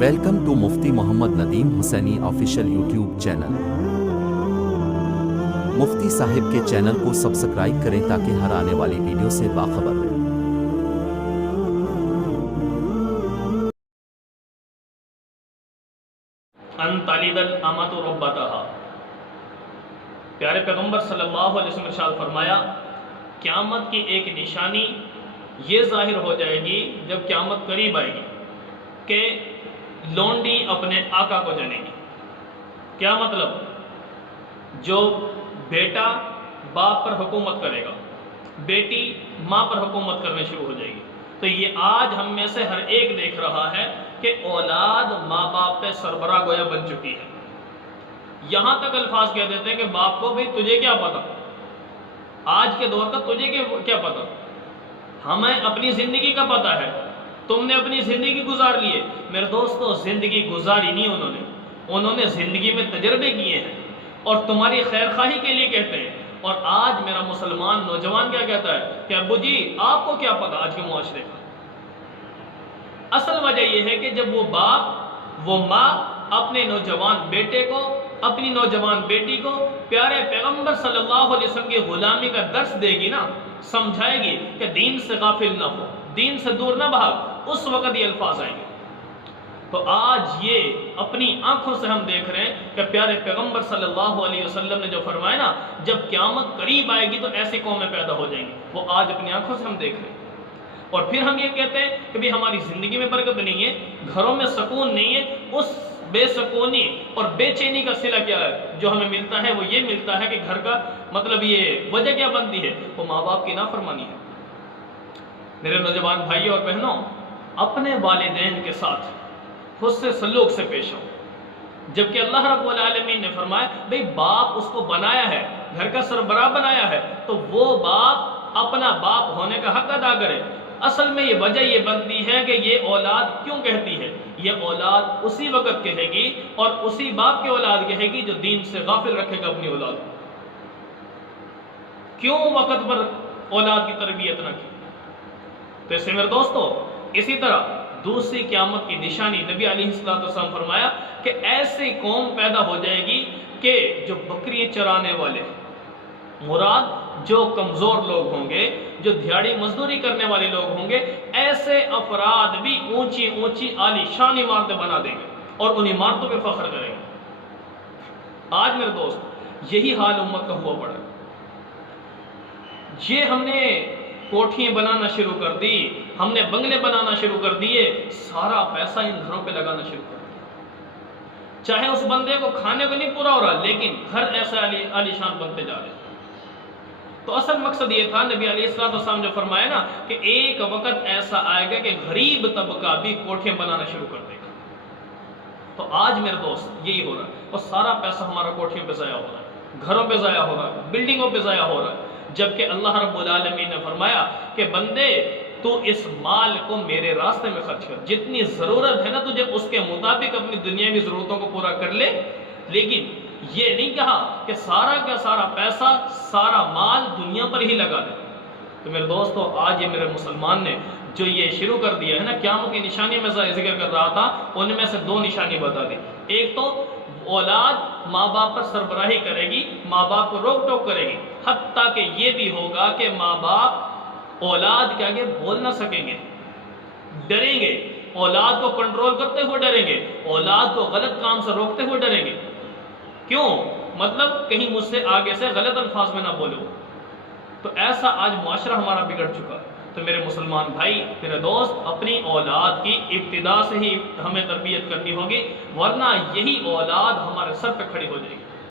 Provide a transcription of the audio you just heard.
Welcome to Mufti Muhammad Nadeem Husaini official YouTube channel. Mufti صاحب کے channel کو سبسکرائب کریں تاکہ ہر آنے والی ویڈیو سے باخبر رہیں۔ ان تلد الامۃ ربتہا، پیارے پیغمبر صلی اللہ علیہ وسلم نے ارشاد فرمایا قیامت کی ایک نشانی یہ ظاہر ہو جائے گی جب قیامت قریب آئے گی کہ لونڈی اپنے آقا کو جانے گی۔ کیا مطلب؟ جو بیٹا باپ پر حکومت کرے گا، بیٹی ماں پر حکومت کرنے شروع ہو جائے گی۔ تو یہ آج ہم میں سے ہر ایک دیکھ رہا ہے کہ اولاد ماں باپ پہ سربراہ گویا بن چکی ہے۔ یہاں تک الفاظ کہہ دیتے ہیں کہ باپ کو بھی تجھے کیا پتا، آج کے دور کا تجھے کیا پتا، ہمیں اپنی زندگی کا پتا ہے، تم نے اپنی زندگی گزار لیے۔ میرے دوستو، زندگی گزاری نہیں انہوں نے زندگی میں تجربے کیے ہیں اور تمہاری خیر خواہی کے لیے کہتے ہیں۔ اور آج میرا مسلمان نوجوان کیا کہتا ہے کہ ابو جی آپ کو کیا پتا آج کے معاشرے کا۔ اصل وجہ یہ ہے کہ جب وہ باپ وہ ماں اپنے نوجوان بیٹے کو اپنی نوجوان بیٹی کو پیارے پیغمبر صلی اللہ علیہ وسلم کی غلامی کا درس دے گی نا، سمجھائے گی کہ دین سے غافل نہ ہو، دین سے دور نہ بھاگ، اس وقت یہ الفاظ آئیں گے۔ تو آج یہ اپنی آنکھوں سے ہم دیکھ رہے ہیں کہ پیارے پیغمبر صلی اللہ علیہ وسلم نے جو فرمایا نا، جب قیامت قریب آئے گی تو ایسی قومیں پیدا ہو جائیں گی، وہ آج اپنی آنکھوں سے ہم دیکھ رہے ہیں۔ اور پھر ہم یہ کہتے ہیں کہ بھی ہماری زندگی میں برکت نہیں ہے، گھروں میں سکون نہیں ہے۔ اس بے سکونی اور بے چینی کا صلہ کیا ہے جو ہمیں ملتا ہے؟ وہ یہ ملتا ہے کہ گھر کا مطلب یہ وجہ کیا بنتی ہے؟ وہ ماں باپ کی نافرمانی ہے۔ میرے نوجوان بھائیوں اور بہنوں، اپنے والدین کے ساتھ حسن سلوک سے پیش ہو، جبکہ اللہ رب العالمین نے فرمایا بھئی باپ اس کو بنایا ہے، گھر کا سربراہ بنایا ہے، تو وہ باپ اپنا باپ ہونے کا حق ادا کرے۔ اصل میں یہ وجہ یہ بنتی ہے کہ یہ اولاد کیوں کہتی ہے؟ یہ اولاد اسی وقت کہے گی اور اسی باپ کی اولاد کہے گی جو دین سے غافل رکھے گا اپنی اولاد کو۔ کیوں وقت پر اولاد کی تربیت نہ کی؟ تو اس سے میرے دوستو، اسی طرح دوسری قیامت کی نشانی نبی علیہ السلام فرمایا کہ ایسی قوم پیدا ہو جائے گی کہ جو بکریاں چرانے والے، مراد جو کمزور لوگ ہوں گے، جو دیہڑی مزدوری کرنے والے لوگ ہوں گے، ایسے افراد بھی اونچی اونچی عالی شان عمارتیں بنا دیں گے اور ان عمارتوں پہ فخر کریں گے۔ آج میرے دوست یہی حال امت کا ہوا پڑا ہے۔ یہ ہم نے کوٹھیاں بنانا شروع کر دی، ہم نے بنگلے بنانا شروع کر دیے، سارا پیسہ ان گھروں پہ لگانا شروع کر دیا۔ چاہے اس بندے کو کھانے کو نہیں پورا ہو رہا، لیکن گھر ایسا عالی شان بنتے جا رہے ہیں۔ تو اصل مقصد یہ تھا، نبی علیہ السلام جو فرمایا نا کہ ایک وقت ایسا آئے گا کہ غریب طبقہ بھی کوٹھیاں بنانا شروع کر دے گا۔ تو آج میرے دوست یہی ہو رہا ہے، اور سارا پیسہ ہمارا کوٹھیوں پہ ضائع ہو رہا ہے، گھروں پہ ضائع ہو رہا ہے، بلڈنگوں پہ ضائع ہو رہا ہے، جبکہ اللہ رب العالمین نے فرمایا کہ بندے تو اس مال کو میرے راستے میں خرچ کر، جتنی ضرورت ہے نا تجھے اس کے مطابق اپنی دنیاوی ضرورتوں کو پورا کر لے، لیکن یہ نہیں کہا کہ سارا کا سارا پیسہ سارا مال دنیا پر ہی لگا دے۔ تو میرے دوستو، آج یہ میرے مسلمان نے جو یہ شروع کر دیا ہے نا، قیامت کی نشانی میں ذکر کر رہا تھا، ان میں سے دو نشانی بتا دی۔ ایک تو اولاد ماں باپ پر سربراہی کرے گی، ماں باپ کو روک ٹوک کرے گی، حتیٰ کہ یہ بھی ہوگا کہ ماں باپ اولاد کے آگے بول نہ سکیں گے، ڈریں گے، اولاد کو کنٹرول کرتے ہوئے ڈریں گے، اولاد کو غلط کام سے روکتے ہوئے ڈریں گے۔ کیوں؟ مطلب کہیں مجھ سے آگے سے غلط الفاظ میں نہ بولو۔ تو ایسا آج معاشرہ ہمارا بگڑ چکا۔ تو میرے مسلمان بھائی، میرے دوست، اپنی اولاد کی ابتدا سے ہی ہمیں تربیت کرنی ہوگی، ورنہ یہی اولاد ہمارے سر پہ کھڑی ہو جائے گی۔